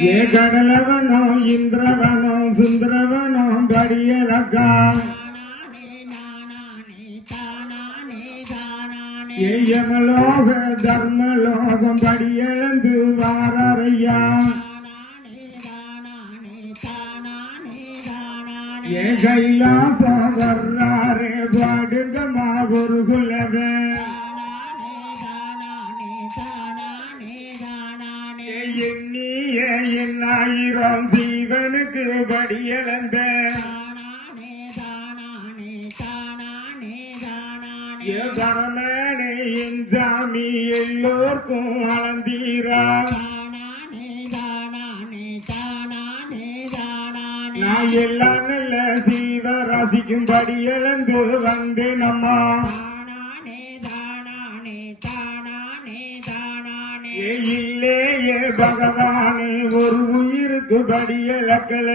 ஏ கடலவனோ இந்திரவனோ சுந்தரவனோ படியலக்கா ஏ யமலோக தர்மலோகம் படியளந்து வாரையா ஏ கைலாசம் வர்றாரே பாடுங்கம்மா ஒரு குலவே எண்ணிய எண்ணாயிரம் ஜீவனுக்கு படியளந்த பரமனே என் சாமி எல்லோர்க்கும் அளந்தீரா நான் எல்லாம் நல்ல சீவராசிக்கும் படியளந்து வந்தேன் அம்மா இல்லையே பகவானே ஒரு உயிருக்கு படியலக்கல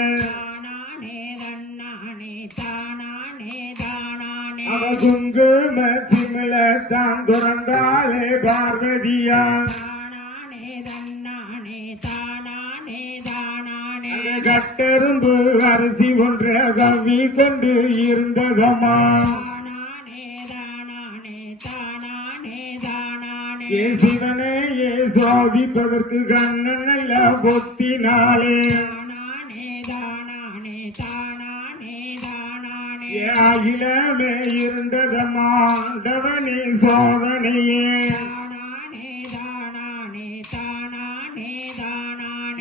அவ குங்கும சிமிழ தான் துறந்தாலே பார்வதியா கட்டெரும்பு அரிசி ஒன்ற கவி கொண்டு இருந்ததம்மா ஏ சிவனே ஏ சோதிப்பதற்கு கண்ணன் அல்ல பொத்தினாலே ஏ அகிலமே இருந்ததமாண்டவனே சோதனையே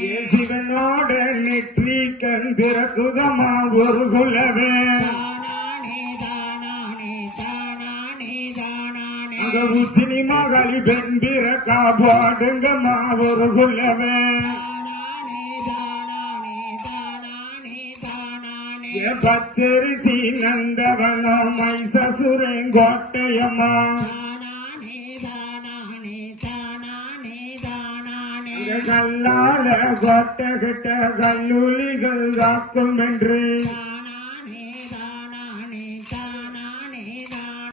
ஏ சிவனோட நெற்றி கண் திறக்குதமா ஒரு குலவே உச்சினி மகளி பெண்பிறக்கா பாடுங்கம்மா ஒரு குலவே பச்சரிசி நந்தவனோ மைசசுரேங்கோட்டையம்மா கல்லால கோட்டை கிட்ட கல்லூலிகள் காக்கும் என்று